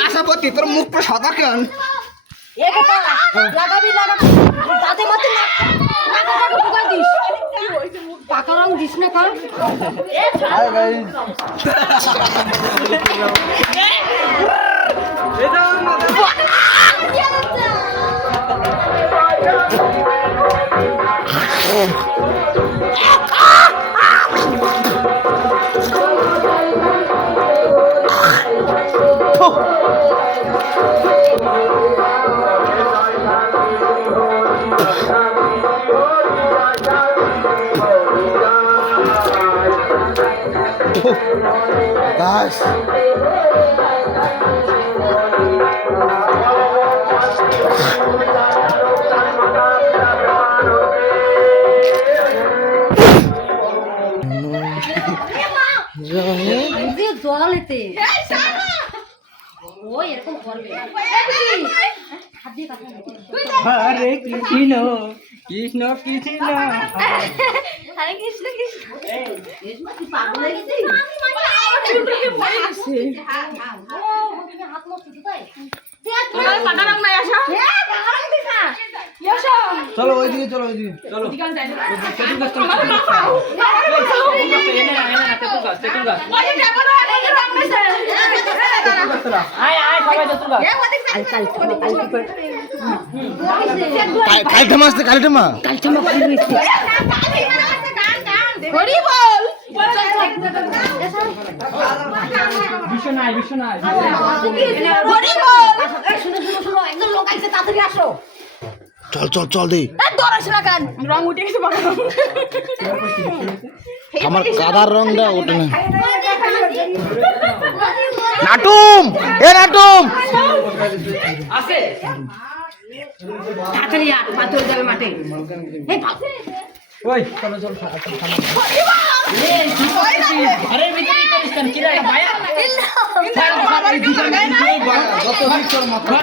আশাপতি তোর মুখটা সাদা কেন? লাগাবি দাঁতে মাতে ঢুকাই দিস পাকা রং দিস না কার দাস জল এতে ও এরকম করবে হরে কৃষ্ণ কৃষ্ণ কৃষ্ণ হরে কৃষ্ণ কৃষ্ণ কৃষ্ণ কি পাগল হয়ে গেছিস হাত মস্ত তাই চলো ওইদিকে চলো ওইদিকে চলো কালটামা আসতে কালটামা হরি বল বিশ্বনাথ বিশ্বনাথ হরি বল শুনো শুনো শুনো একদম লোক আইছে তাড়াতাড়ি আসো চল চল চল দে দৌড়াস না কেন রং উঠে গেছে আমার কাদার রংটা ওঠে না নাটুম এ নাটুম আছে তাড়াতাড়ি আট পাথর যাবে মাঠে এই ওই চলো চল আরে ভিতরে করিস কেন কি রে ভাইয়া যত রিক কর মাথা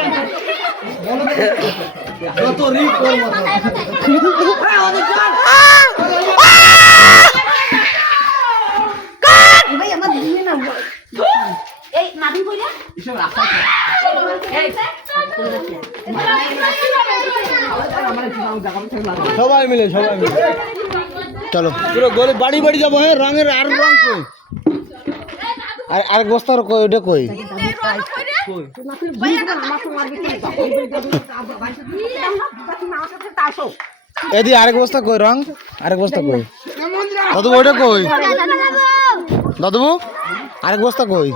ভাই আমার দিয়ে না এই নাদিন কইরা এসব রাস্তা এই সবাই মিলে চলো পুরো গলি বাড়ি বাড়ি যাবো হ্যাঁ রঙের আর রং কই আর আরেক বস্তার কই ওটা কই এদি আরেক বস্তা কই রং আরেক বস্তা কই দাদু ওটা কই দাদু আরেক বস্তা কই